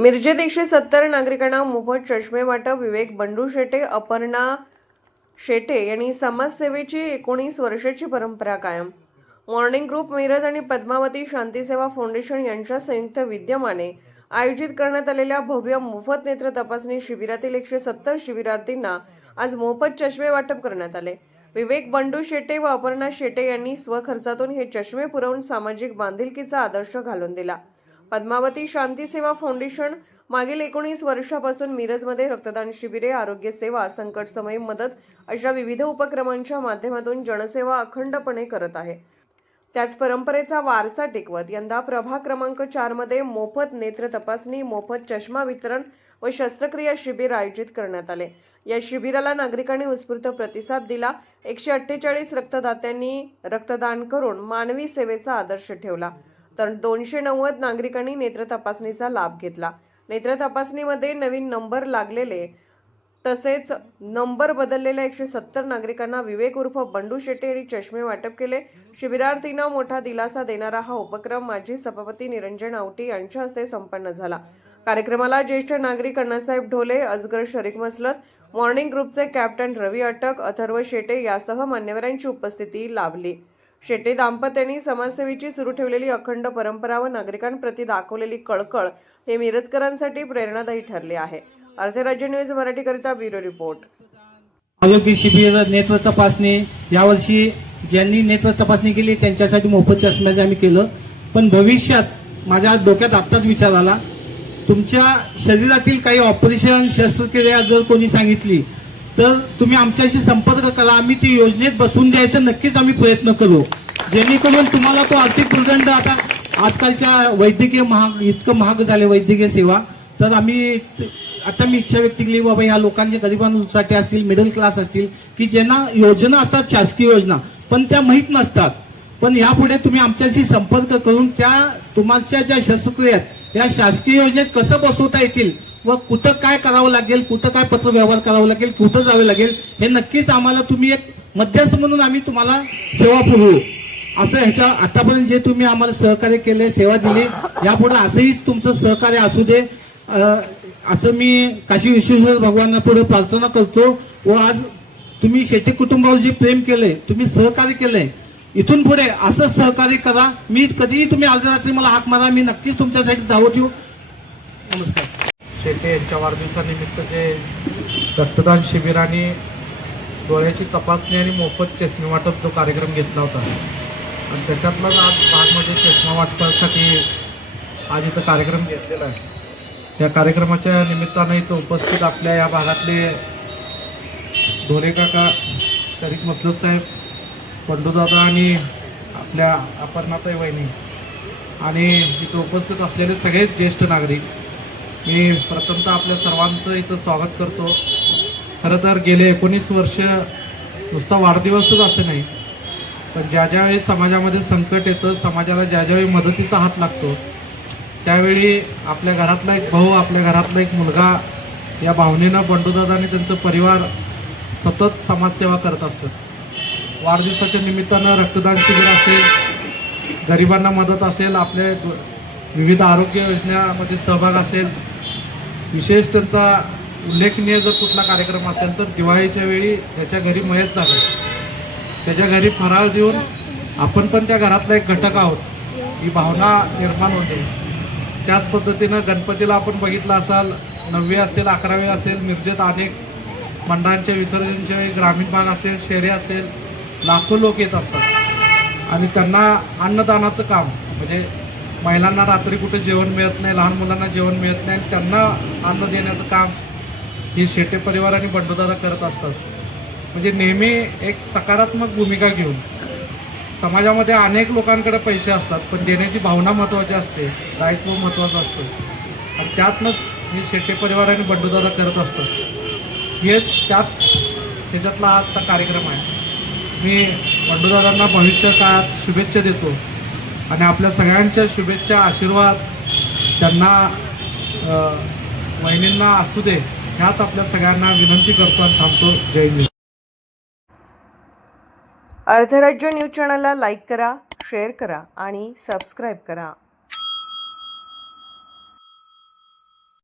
मिरजेत 170 नागरिकांना मोफत चष्मे वाटप. विवेक बंडू शेटे, अपर्णा शेटे यांनी समाजसेवेची 19 वर्षाची परंपरा कायम. मॉर्निंग ग्रुप मिरज आणि पद्मावती शांतीसेवा फाउंडेशन यांच्या संयुक्त विद्यमाने आयोजित करण्यात आलेल्या भव्य मोफत नेत्र तपासणी शिबिरातील 170 शिबिरार्थींना आज मोफत चष्मे वाटप करण्यात आले. विवेक बंडू शेटे व अपर्णा शेटे यांनी स्वखर्चातून हे चष्मे पुरवून सामाजिक बांधिलकीचा आदर्श घालून दिला. पद्मावती शांतीसेवा फाउंडेशन मागील 19 वर्षापासून मिरजमध्ये रक्तदान शिबिरे, आरोग्य सेवा, संकटसमयी मदत अशा विविध उपक्रमांच्या माध्यमातून जनसेवा अखंडपणे करत आहे. त्याच परंपरेचा वारसा टिकवत यंदा प्रभाग क्रमांक 4 मध्ये मोफत नेत्र तपासणी, मोफत चष्मा वितरण व शस्त्रक्रिया शिबिर आयोजित करण्यात आले. या शिबिराला नागरिकांनी उत्स्फूर्त प्रतिसाद दिला. 148 रक्तदात्यांनी रक्तदान करून मानवी सेवेचा आदर्श ठेवला, तर 290 नागरिकांनी नेत्र तपासणीचा लाभ घेतला. नेत्र तपासणीमध्ये नवीन नंबर लागलेले तसेच नंबर बदललेल्या 170 नागरिकांना विवेक उर्फ बंडू शेटे यांनी चष्मे वाटप केले. शिबिरार्थींना मोठा दिलासा देणारा हा उपक्रम माजी सभापती निरंजन आवटी यांच्या हस्ते संपन्न झाला. कार्यक्रमाला ज्येष्ठ नागरिक अण्णासाहेब ढोले, अजगर शरीक मसलत, मॉर्निंग ग्रुपचे कॅप्टन रवी अटक, अथर्व शेटे यासह मान्यवरांची उपस्थिती लाभली. शेटे दाम्पत्यांनी समाजसेवेची सुरू ठेवलेली अखंड परंपरा व नागरिकांप्रती दाखवलेली कळकळ हे मिरजकरांसाठी प्रेरणादायी ठरले आहे. अर्धराज्य न्यूज मराठीकरिता ब्युरो रिपोर्ट. आरोग्य शिबिर, नेत्र तपासणी, यावर्षी ज्यांनी नेत्र तपासणी केली त्यांच्यासाठी मोफत चष्म्याचं आम्ही केलं. पण भविष्यात माझ्या डोक्यात आत्ताच विचार आला, तुमच्या शरीरातील काही ऑपरेशन, शस्त्रक्रिया जर कोणी सांगितली तर तुम्ही आमच्याशी संपर्क करा. आम्ही ती योजनेत बसवून द्यायचं नक्कीच आम्ही प्रयत्न करू, जेणेकरून तुम्हाला तो आर्थिक उदंड, आता आजकालच्या वैद्यकीय इतकं महाग झाले वैद्यकीय सेवा, तर आम्ही आता मी इच्छा व्यक्त केली बाबा ह्या लोकांच्या गरिबांसाठी असतील, मिडल क्लास असतील की ज्यांना योजना असतात, शासकीय योजना, पण त्या माहीत नसतात. पण यापुढे तुम्ही आमच्याशी संपर्क करून त्या तुमच्या ज्या शस्त्रक्रिया आहेत या शासकीय योजनेत कसं बसवता येतील व कुठं काय करावं लागेल, कुठं काय पत्र व्यवहार करावं लागेल, कुठं जावे लागेल, हे नक्कीच आम्हाला तुम्ही एक मध्यस्थ म्हणून आम्ही तुम्हाला सेवा पुरवू. असं ह्याच्या आतापर्यंत जे तुम्ही आम्हाला सहकार्य केले, सेवा दिली, यापुढे असंही तुमचं सहकार्य असू दे असं मी काशी विश्वेश्वर भगवानांना पुढे प्रार्थना करतो. व आज तुम्ही शेटे कुटुंबावर जे प्रेम केलंय, तुम्ही सहकार्य केलंय, इथून पुढे असं सहकार्य करा. मी कधीही तुम्ही अर्ध्या रात्री मला हाक मारा, मी नक्कीच तुमच्यासाठी धावत येऊ. नमस्कार. शेटे यांच्या वाढदिवसानिमित्त जे रक्तदान शिबिर आणि डोळ्याची तपासणी आणि मोफत चष्मे वाटप जो कार्यक्रम घेतला होता आणि त्याच्यातलाच आज भागमध्ये चष्मा वाटपासाठी आज इथं कार्यक्रम घेतलेला आहे. या कार्यक्रमाच्या निमित्तानं इथं उपस्थित आपल्या या भागातले ढोले काका, शरीक मसलत साहेब, बंडूदादा आणि आपल्या अपर्णाताई वहिनी आणि इथं उपस्थित असलेले सगळेच ज्येष्ठ नागरिक, मी प्रथमतः आपल्या सर्वांचं इथं स्वागत करतो. खरं तर गेले 19 वर्ष नुसता वाढदिवसच असं नाही, पण ज्या ज्यावेळी समाजामध्ये संकट येतं, समाजाला ज्या ज्यावेळी मदतीचा हात लागतो, त्यावेळी आपल्या घरातला एक भाऊ, आपल्या घरातला एक मुलगा या भावनेनं बंडूदादा आणि त्यांचं परिवार सतत समाजसेवा करत असतात. वाढदिवसाच्या निमित्तानं रक्तदान शिबिर असेल, गरिबांना मदत असेल, आपल्या विविध आरोग्य योजनांमध्ये सहभाग असेल, विशेष त्यांचा उल्लेखनीय जर कुठला कार्यक्रम असेल तर दिवाळीच्या वेळी त्याच्या घरी मयत झालं, त्याच्या घरी फराळ देऊन आपण पण त्या घरातला एक घटक आहोत ही भावना निर्माण होते. त्याच पद्धतीनं गणपतीला आपण बघितलं असाल, 9वी असेल, 11वी असेल, मिरजेत अनेक मंडळांच्या विसर्जनच्या वेळी ग्रामीण भाग असेल, शहरे असेल, लाखो लोक येत असतात आणि त्यांना अन्नदानाचं काम, म्हणजे महिलांना रात्री कुठे जेवण मिळत नाही, लहान मुलांना जेवण मिळत नाही, त्यांना अन्न देण्याचं काम हे शेटे परिवार आणि बंडूदादा करत असतात. म्हणजे नेहमी एक सकारात्मक भूमिका घेऊन, समाजामध्ये अनेक लोकांकडे पैसे असतात पण देण्याची भावना महत्त्वाची असते, दायित्व महत्त्वाचं असतं आणि त्यातनंच हे शेटे परिवार आणि बंडूदादा करत असतात. हेच त्याच्यातला आजचा कार्यक्रम आहे. मी बंडूदादांना भविष्य काळात शुभेच्छा देतो आणि आपल्या सगळ्यांच्या शुभेच्छा, आशीर्वाद त्यांना, वहिनींना असू दे, ह्याच आपल्या सगळ्यांना विनंती करतो आणि थांबतो. जय हिंद. अर्धराज्य न्यूज चॅनलला लाईक करा, शेअर करा आणि सबस्क्राईब करा.